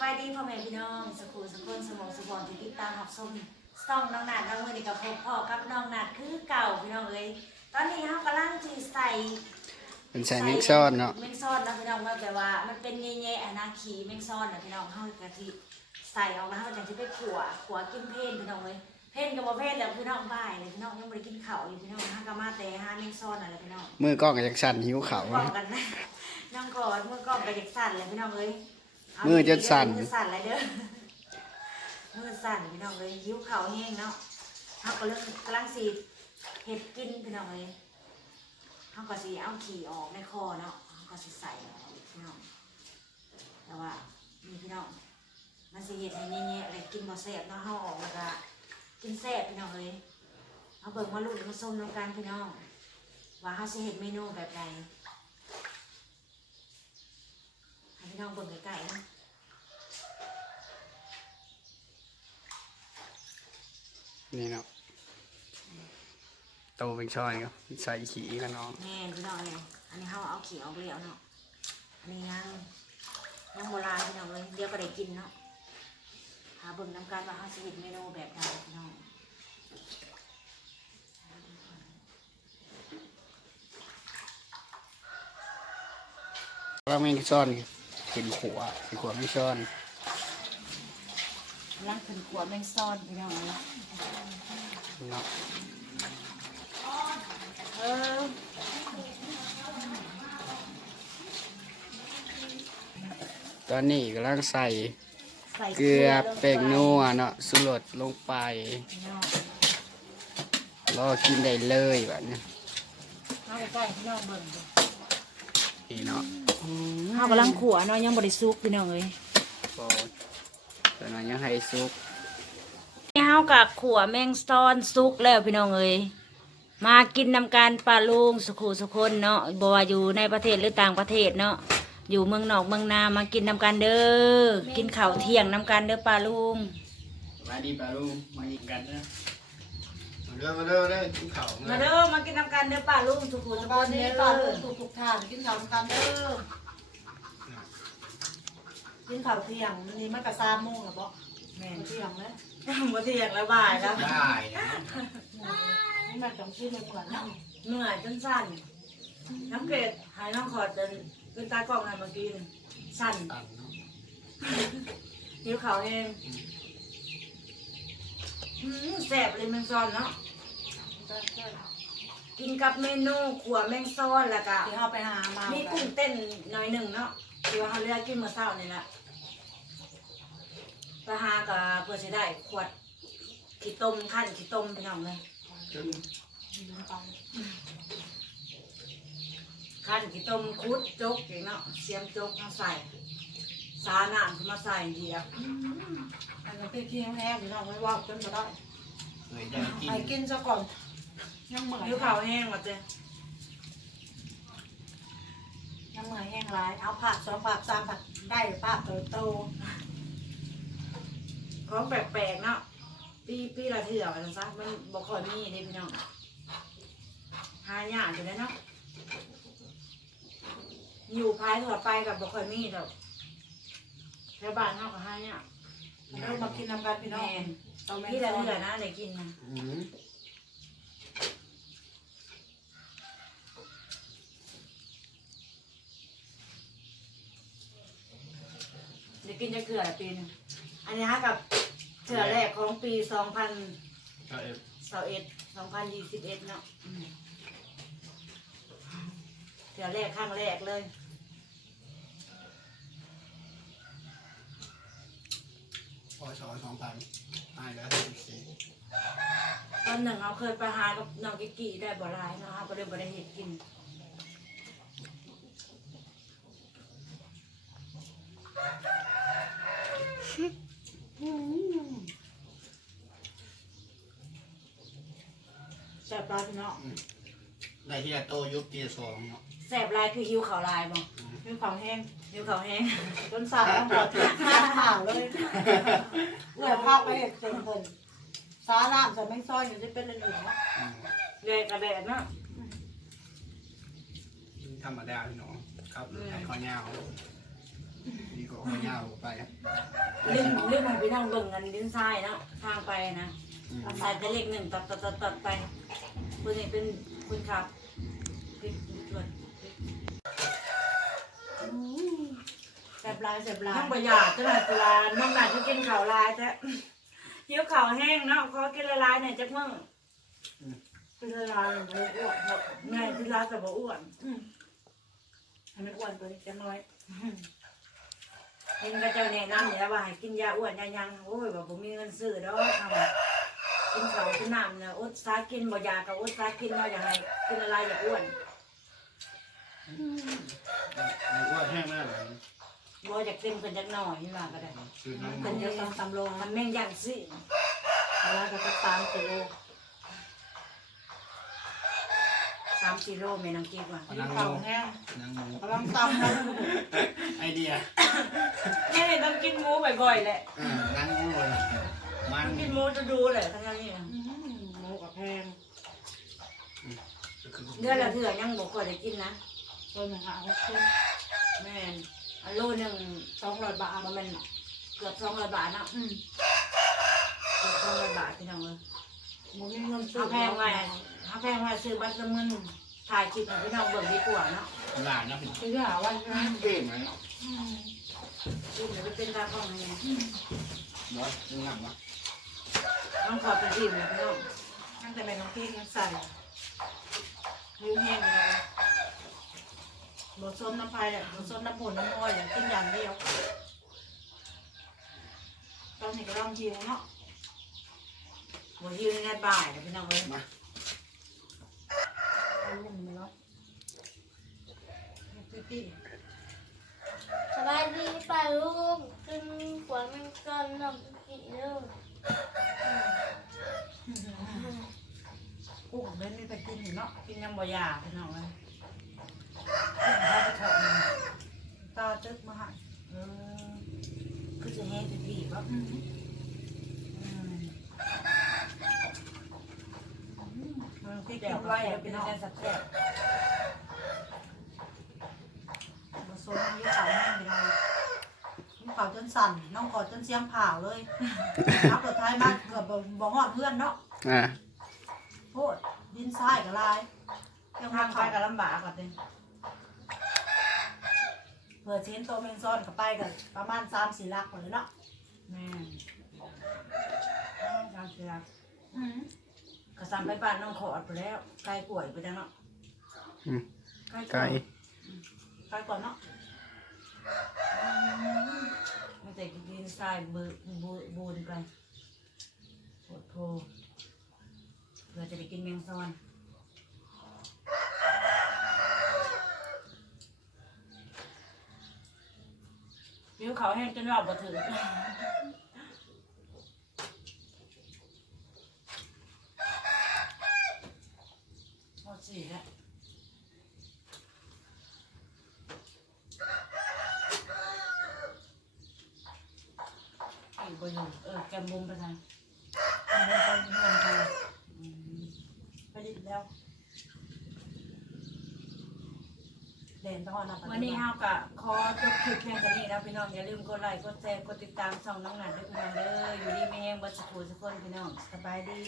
บายดีพ่อแม่พี่น้องสกูสกุลสมองสมองที่ติดตามหับส้มซ่องน้องนัดน้องมือนี่กับพบพ่อกับน้องนัดคือเก่าพี่น้องเอ้ยตอนนี้เขากำลังจีใส่เป็นใส่แมงซ่อนเนาะแมงซ่อนนะพี่น้องว่าแบบว่า มันเป็นแง่ๆอะนะขีแมงซ่อนนะพี่น้องเขากะทิใส่ออกมาเขาจะที่ไปขัวขัวกินเพนพี่น้องเลยเพนกับว่าเพนแล้วพี่น้องบ่ายเลยพี่น้องยังไม่ได้กินข้าวอยู่พี่น้องห้ากะมาแต่ห้าแมงซ่อนอะไรพี่น้องมือกล้องกับจักสันหิวเขาวบอกกันนะน้องกอดมือกล้องไปเด็กสั่นเลยพี่น้องเอ้ยเา มือจะสั่น มือสั่นเลยเด้อมือสั่นพี่น้องเอ้ยยิ้วเข่าแห้งเนาะเขาก็เริ่มกำลังสีเห็ดกินพี่น้องเอ้ยเขาก็สีเอาขี่ออกในคอเนาะเขาก็สีใส่เอาพี่น้องแต่ว่านี่พี่น้องมันสีเห็ดให้แง่ๆอะไรกินบ่แซ่บเนาะเขาออกแล้วก็กินแซ่บพี่น้องเอ้ยเอาเบิ่งมาลุ้นมาส้มน้ำกันพี่น้องว่าเขาสิเห็ดเมนูแบบใดให้พี่ น้องเบิ่งใกล้ๆนะนี่เนาะโตเป็นช้อนครับใส่ขี้กันเนาะแม่นพี่น้องเนี่ยอันนี้เขาเอาขี้ออกแล้วเนาะอันนี้ยังยังโบราณพี่น้องเลยเดี๋ยวก็ได้กินเนาะหาเบิ่งน้ำกันว่าเขาสิเห็ดเมนูแบบใดพี่น้องแล้วแมงซ่อน เป็นขัวเป็นขัวแมงซ่อนล้างขึ้นขวดแมงซ่อนพี่น้องเลยเนาะเออตอนนี้กำลังใส่ใส่เกลือลงไปแป้งนัวเนาะสุรสลงไปพี่น้องรอกินได้เลยแบบนี้เอาใกล้ๆพี่น้องเบิ่ง ดูนี่เนาะเขากำลังขัวเนาะยังบริสุกพี่น้องเลยโอ้ตอนนั้นยังให้ซุปนี่เฮากับขัวแมงซอนซุกแล้วพี่น้องเอ้ยมากินนำการปลาลุงสุขุสุคนเนาะบ่ว่าอยู่ในประเทศหรือต่างประเทศเนาะอยู่เมืองนอกเมืองนามากินนำกันเด้อกินข้าวเที่ยงนำกันเด้อปลาลุงมาดีปลาลูกมาอีกกันนะมา เด้อมาเด้อมาเด้อกินข้าวมาเด้อมากินนำกันเด้อปลาลุงสุขุสุคบ้านนนี้เด้บ้านอทุกทุกทานกินข้าวกันเด้อกินข้าวเที่ยงวันนี้มันก็สามโมงแล้วบ่แม่นเที่ยงแล้วบ่เที่ยงแล้วบ่ายแล้ว ได้นะนี่มันต้องกินในเหมือนน้ำเหนื่อยจนสั่นน้ำเกดหายน้องขอดจนเป็นตากล้องให้เมื่อกี้นี่สั่นตันเนาะหิวข้าวเองอืมแซ่บเลยแมงซอนเนาะ กินกับเมนูขัวแมงซ้อนแล้วก็ที่เขาไปหามามีกุ้งเต้นหน่อยหนึ่งเนาะที่ว่าเขาเลือกกินเมื่อเช้านี่แหละไปหากับเพื่อจะได้ขวดขี้ต้มขั้นขี้ต้มพี่น้องเลยจนขั้นขี้ต้มคุดจกอย่างเนาะเสียมจกมาใส่ สาหนามขึ้นมาใส่เดียวอันนี้เป็นที่แห้งๆพี่น้องไม่ว่าจนจะได้เลยได้กินไปกินซะก่อน ยังเหมือนหิวข้าวแห้งมาเจ้ยังเหมือนแห้งหลาย เอาผักสองผักสามผักได้ผักโตของแปลกๆเนาะปีปีละเถื่อว่าจังซะมันบ่ค่อยมีเด้พี่น้องหายากอยู่แล้วเนาะอยู่ภายทั่วไปกับบ่ค่อยมีดอกแถวบ้านเฮาก็หายากๆเริ่มมากินน้ำกันพี่น้องแม่นเอาแม่พี่ละซอนเถื่อนะได้กินนะ อืม กินจะเถื่อปีหนึงอันนี้ฮะกับเถื่อแรกของปี2021ก็เอฟ2021เนาะอืมเถื่อแรกครั้งแรกเลยพอสองสองพันตายแล้วสิบสี่ตอนหนึ่งเราเคยไปหากับน้องกิกกี้ได้บ่หลายเนาะเราก็เลยบ่ได้เห็ดกิน แซ่บปลาพี่น้องได้ที่โตยุคที่สองเนาะแสบลายคือหิวเขาวลายบ่กินข้าวแห้งหิวเขาวแห้งจนสั่นแล้วหมดข้าวข่าวเลยเมื่อภาพไปเห็นเต็มเพิ่นสาน้ำใส่แมงซอยอยู่ที่เป็นเหลืองๆนะอืมแดดกระแดดเนาะธรรมดาพี่น้องครับไอ้ข้อเงาดีกว่าหัวยาวไปลืมลืมให้พี่น้องเบิ่งกันดินทรายเนาะทางไปนะทรายจะเลขหนึ่งตัดตัดตัดตัดไป คนนี้เป็นคุณขับพลิกรถแซ่บลายแซ่บลาน้อยงประหยัดตลาดตลาดน้องหลานจะกินข้าวลายแต่เที่ยวข้าวแห้งเนาะขอกินละลายหน่อยจักมั่งเป็นละลายเลยอ้วนเนาะแม่ที่ร้านแต่บ่อ้วนให้มันอ้วนตัวนี้จังน้อยเห็นก็เจ้าแนะนำอยู่แล้วว่าให้กินยาอ้วนยายังโอ้ยแบบผมมีเงินซื้อดอกทำ กินข้าวกินน้ำเนี่ยอดสากินบ่ยากับอดสากินเนาะอย่าให้กินอะไรอย่าอ้วนในอ้วนแห้งแล้วบ่อยากเต็มกันจักหน่อยนี่ว่าก็ได้คือน้เป็นเดียวสองสามโลมัมันนแม่งย่างสิเวลาก็จะสามกิโลสามกิโลแม่น้องกิ๊กว่าำนางเข่างูแห้งนางงูกำลังตำนะไอเดียแม่ต้องกินหมูบ่อยๆแหละ อ่านางงูเลย มันต้องกินหมูจะดูแหละทั้งนั้นนี่หมูกับแพงเดือนละเทื่อยังบ่ค่อยได้กินนะตัวหนึ่งหาหกชิ้นแม่นอันโลหนึงสองร้อยบาทบ่แม่นเกือบ200บาทเนาะอืมเกือบ200บาทพี่น้องเอ้ยหมูมีเงินซื้เอาแพงไว้เอาแพงไว้ซื้อบัตรละมึนถ่ายคลิปให้พี่น้องเบิ่งดีกว่าเนาะหลานนะเป็นซื้อหาวันนะเก่งไหมกินเดี๋ยวไปเป็นตาของให้บอสยังหนักวะ น้องขอเป็นทีมเลยพี่น้องตั้งแต่เป็นน้องพี่ยังใส่ยิ้วแห้งเลยบดส้มน้ำพายเนี่ยบดส้มน้ำผลน้ำอ้อยเนี่ยกินอย่างเดียวตอนนี้ก็ต้องหิวเนาะบ่ยืนในบ่ายเดี๋ยวพี่น้องเอ้ยมาเอาลุ่มมาเนาะพี่สบายดีป่าลุงกินหัวมันก่อนนำกินเรื่อง กุ้งเล่นไม่ไปกินอยู่เนาะกินยังบ่อยากพี่น้องเอ้ยถ้าไปเถอะมันตาจึกมาใหาเออคือจะแห้งเป็นดีบ่อืมมันพี่เดี๋เกี่ยยววไว้ไว้เดี๋ยวเป็เป็นนน้องการสับแซ่บ บดส้มยี่ขาวแห้งไปเลยยี่ ขาวจนสั่นน้องขอจนเสียงผ่าเลยนับรถท้ายมากเกือบบ่หอดเพื่อนเนาะอ่าโพดดินทรายกับลายเรื่องทาทางงไปไปก็กับลำบากกว่าเด้เผื่อเช้นโตเมงซ้อนกับไปกันประมาณสามสี่ลักหมดเลยเนาะแม่นทางเสียก็สั่งไปบ้านน้องขอดไปแล้วไกลป่วยไปจังเนาะไก่ไปก่อนเนาะ มันจะกินทรายบูบูบูนไปปวดโพเพื่อจะได้กินแมงซอนผิวเขาแห้งจนว่าบ่ถึงหมดสีแล้วอีกบ่อยู่เออ แกมบุมไปทางไปเงินไปเงินไปไปดิบแล้วเด่นต้องเอาวันนี้เฮากะขอจบคลิปเพียงเท่านี้นะพี่น้องอย่าลืมกดไลค์กดแชร์กดติดตามช่องน้องหนันด้วยพี่น้องเด้ออยู่ดีไม่แห้งเบัสกูทุกคนพี่น้องสบายดี